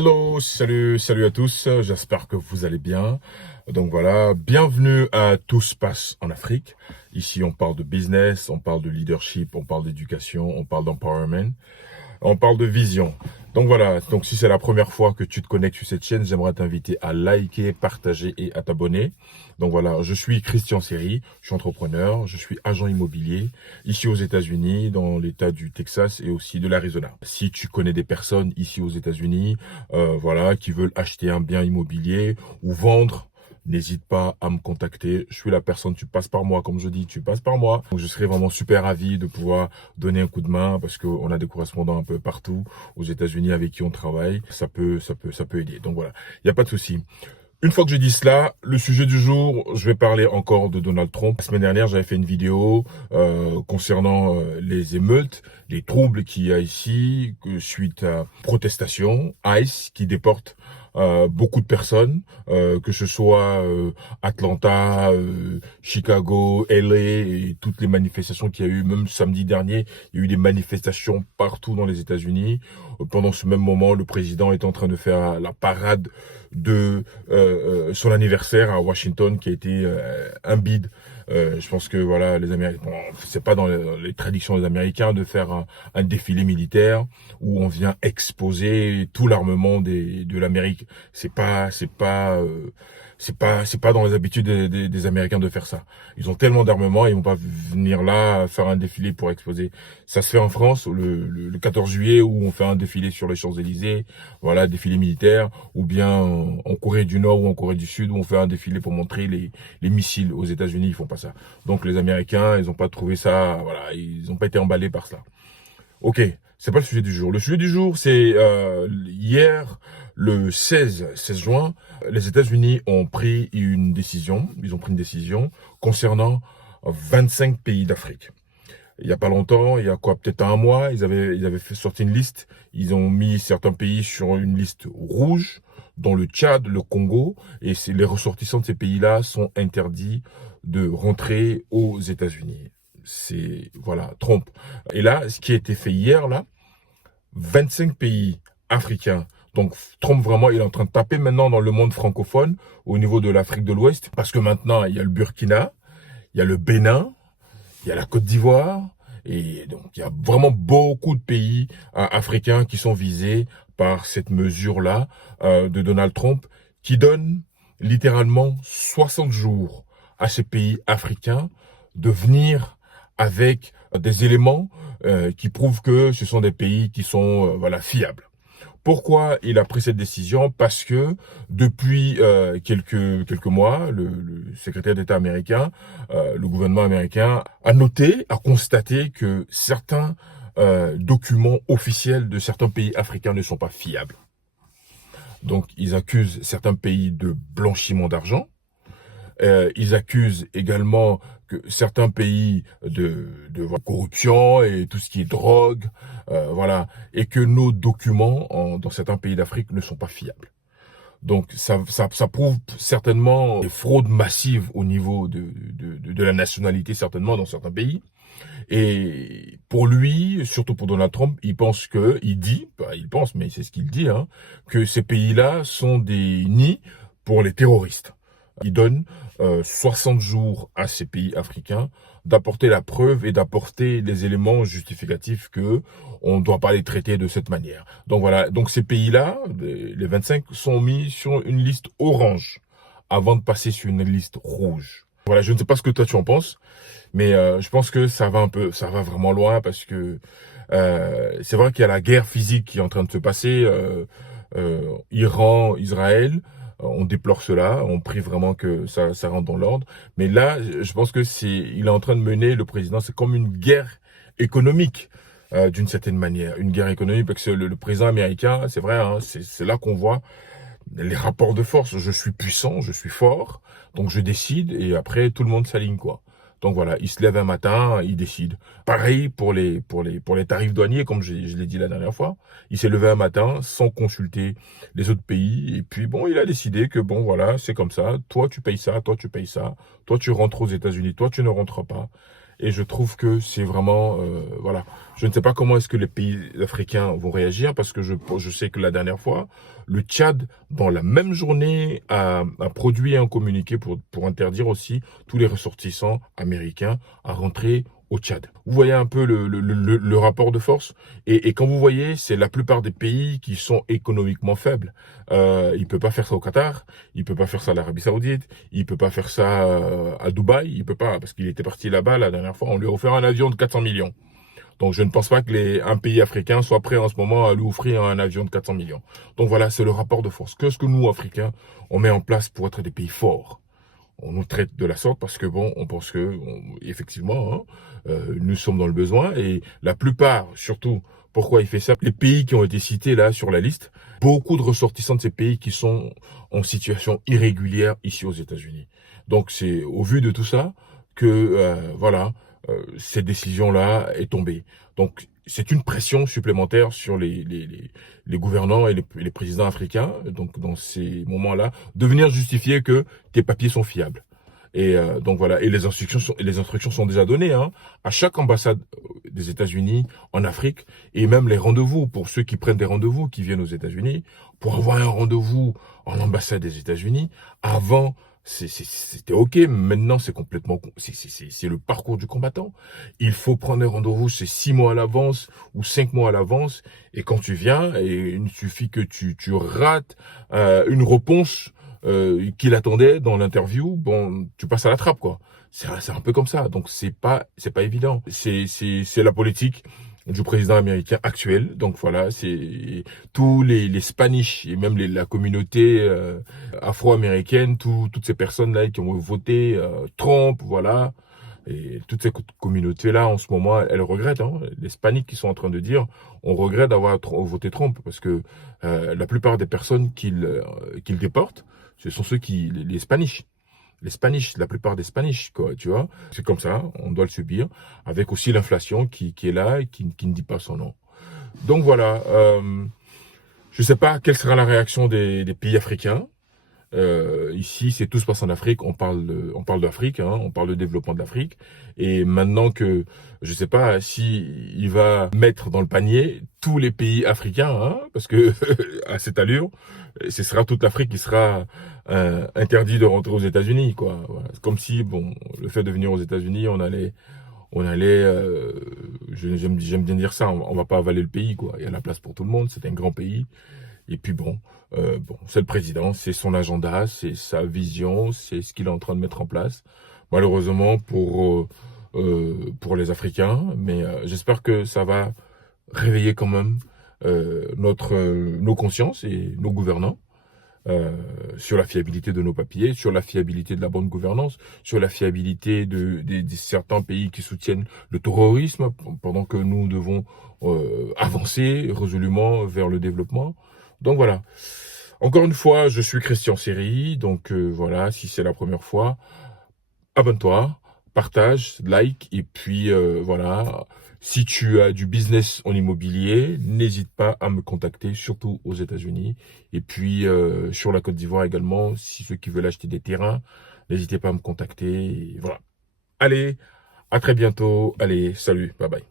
Hello, salut à tous, j'espère que vous allez bien. Donc voilà, bienvenue à Tout se passe en Afrique. Ici, on parle de business, on parle de leadership, on parle d'éducation, on parle d'empowerment, on parle de vision. Donc voilà, donc si c'est la première fois que tu te connectes sur cette chaîne, j'aimerais t'inviter à liker, partager et à t'abonner. Donc voilà, je suis Christian Seri, je suis entrepreneur, je suis agent immobilier ici aux États-Unis, dans l'État du Texas et aussi de l'Arizona. Si tu connais des personnes ici aux États-Unis, voilà, qui veulent acheter un bien immobilier ou vendre, n'hésite pas à me contacter. Je suis la personne, tu passes par moi, comme je dis, tu passes par moi. Donc je serais vraiment super ravi de pouvoir donner un coup de main parce qu'on a des correspondants un peu partout aux États-Unis avec qui on travaille. Ça peut aider. Donc voilà, il n'y a pas de souci. Une fois que j'ai dit cela, le sujet du jour, je vais parler encore de Donald Trump. La semaine dernière, j'avais fait une vidéo concernant les émeutes, les troubles qu'il y a ici suite à protestation, ICE qui déporte beaucoup de personnes, que ce soit Atlanta, Chicago, LA et toutes les manifestations qu'il y a eu, même samedi dernier, il y a eu des manifestations partout dans les États-Unis. Pendant ce même moment, le président est en train de faire la parade de son anniversaire à Washington, qui a été un bide. Je pense que voilà, les Américains, bon, c'est pas dans les traditions des Américains de faire un défilé militaire où on vient exposer tout l'armement de l'Amérique. C'est pas dans les habitudes des Américains de faire ça. Ils ont tellement d'armement, ils vont pas venir là faire un défilé pour exposer. Ça se fait en France le 14 juillet où on fait un défilé sur les Champs-Élysées, voilà, défilé militaire, ou bien en Corée du Nord ou en Corée du Sud où on fait un défilé pour montrer les missiles. Aux États-Unis, ils font pas ça. Donc les Américains, ils ont pas trouvé ça, voilà, ils ont pas été emballés par cela. Ok, c'est pas le sujet du jour. Le sujet du jour, c'est hier, le 16 juin, les États-Unis ont pris une décision. Ils ont pris une décision concernant 25 pays d'Afrique. Il y a pas longtemps, il y a quoi, peut-être un mois, ils avaient sorti une liste. Ils ont mis certains pays sur une liste rouge, dont le Tchad, le Congo, et les ressortissants de ces pays-là sont interdits de rentrer aux États-Unis. C'est, voilà, Trump. Et là, ce qui a été fait hier, là, 25 pays africains. Donc, Trump, vraiment, il est en train de taper maintenant dans le monde francophone, au niveau de l'Afrique de l'Ouest, parce que maintenant, il y a le Burkina, il y a le Bénin, il y a la Côte d'Ivoire, et donc il y a vraiment beaucoup de pays africains qui sont visés par cette mesure-là de Donald Trump, qui donne littéralement 60 jours à ces pays africains de venir avec des éléments qui prouvent que ce sont des pays qui sont voilà, fiables. Pourquoi il a pris cette décision? Parce que depuis quelques mois, le secrétaire d'État américain, le gouvernement américain a noté, a constaté que certains documents officiels de certains pays africains ne sont pas fiables. Donc, ils accusent certains pays de blanchiment d'argent. Ils accusent également que certains pays de corruption et tout ce qui est drogue, voilà, et que nos documents dans certains pays d'Afrique ne sont pas fiables. Donc ça prouve certainement des fraudes massives au niveau de la nationalité, certainement dans certains pays. Et pour lui, surtout pour Donald Trump, il pense, mais c'est ce qu'il dit, hein, que ces pays-là sont des nids pour les terroristes. Il donne 60 jours à ces pays africains d'apporter la preuve et d'apporter les éléments justificatifs que on ne doit pas les traiter de cette manière. Donc voilà, donc ces pays-là, les 25, sont mis sur une liste orange avant de passer sur une liste rouge. Voilà, je ne sais pas ce que toi tu en penses, mais je pense que ça va vraiment loin parce que c'est vrai qu'il y a la guerre physique qui est en train de se passer, Iran, Israël. On déplore cela, on prie vraiment que ça rentre dans l'ordre. Mais là, je pense que il est en train de mener, le président, c'est comme une guerre économique, d'une certaine manière. Une guerre économique, parce que le président américain, c'est vrai, hein, c'est là qu'on voit les rapports de force. Je suis puissant, je suis fort, donc je décide, et après, tout le monde s'aligne, quoi. Donc voilà, il se lève un matin, il décide. Pareil pour les tarifs douaniers, comme je l'ai dit la dernière fois. Il s'est levé un matin sans consulter les autres pays. Et puis bon, il a décidé que bon, voilà, c'est comme ça. Toi, tu payes ça, toi, tu payes ça. Toi, tu rentres aux États-Unis, toi, tu ne rentres pas. Et je trouve que c'est vraiment, voilà. Je ne sais pas comment est-ce que les pays africains vont réagir parce que je sais que la dernière fois, le Tchad, dans la même journée, a produit un communiqué pour interdire aussi tous les ressortissants américains à rentrer au Tchad. Vous voyez un peu le rapport de force et quand vous voyez, c'est la plupart des pays qui sont économiquement faibles. Il peut pas faire ça au Qatar, il peut pas faire ça à l'Arabie Saoudite, il peut pas faire ça à Dubaï, il peut pas parce qu'il était parti là-bas la dernière fois, on lui a offert un avion de 400 millions. Donc je ne pense pas que un pays africain soit prêt en ce moment à lui offrir un avion de 400 millions. Donc voilà, c'est le rapport de force. Qu'est-ce que nous, Africains, on met en place pour être des pays forts? On nous traite de la sorte parce que bon, on pense que effectivement, hein, nous sommes dans le besoin et la plupart, surtout, pourquoi il fait ça? Les pays qui ont été cités là sur la liste, beaucoup de ressortissants de ces pays qui sont en situation irrégulière ici aux États-Unis. Donc c'est au vu de tout ça que voilà, cette décision-là est tombée. Donc c'est une pression supplémentaire sur les gouvernants et les présidents africains, donc dans ces moments-là, de venir justifier que tes papiers sont fiables. Et donc voilà, et les instructions sont déjà données hein, à chaque ambassade des États-Unis en Afrique, et même les rendez-vous pour ceux qui prennent des rendez-vous, qui viennent aux États-Unis, pour avoir un rendez-vous en ambassade des États-Unis, avant c'était ok, maintenant c'est complètement, c'est le parcours du combattant. Il faut prendre un rendez-vous, c'est 6 mois à l'avance ou 5 mois à l'avance, et quand tu viens, et il suffit que tu rates une réponse qu'il attendait dans l'interview, bon, tu passes à la trappe quoi. C'est un peu comme ça, donc c'est pas évident. C'est la politique du président américain actuel. Donc voilà, c'est tous les Spanish et même la communauté afro-américaine, toutes ces personnes-là qui ont voté Trump, voilà. Et toutes ces communautés-là, en ce moment, elles regrettent. Hein, les Hispaniques qui sont en train de dire, on regrette d'avoir voté Trump parce que la plupart des personnes qu'ils déportent, ce sont ceux les Spanish. Les Spanish, la plupart des Spanish, quoi, tu vois. C'est comme ça, on doit le subir, avec aussi l'inflation qui est là et qui ne dit pas son nom. Donc voilà, je sais pas quelle sera la réaction des pays africains. Ici, c'est tout se passe en Afrique. On parle d'Afrique, hein, on parle de développement de l'Afrique. Et maintenant que, je sais pas si il va mettre dans le panier tous les pays africains, hein, parce que à cette allure, ce sera toute l'Afrique qui sera interdit de rentrer aux États-Unis, quoi. Voilà. C'est comme si, bon, le fait de venir aux États-Unis, j'aime bien dire ça, on va pas avaler le pays, quoi. Il y a la place pour tout le monde. C'est un grand pays. Et puis bon, c'est le président, c'est son agenda, c'est sa vision, c'est ce qu'il est en train de mettre en place. Malheureusement pour les Africains, mais j'espère que ça va réveiller quand même nos consciences et nos gouvernants sur la fiabilité de nos papiers, sur la fiabilité de la bonne gouvernance, sur la fiabilité de certains pays qui soutiennent le terrorisme, pendant que nous devons avancer résolument vers le développement. Donc voilà. Encore une fois, je suis Christian Seri. Donc voilà, si c'est la première fois, abonne-toi, partage, like. Et puis voilà, si tu as du business en immobilier, n'hésite pas à me contacter, surtout aux États-Unis. Et puis sur la Côte d'Ivoire également, si ceux qui veulent acheter des terrains, n'hésitez pas à me contacter. Et voilà. Allez, à très bientôt. Allez, salut, bye bye.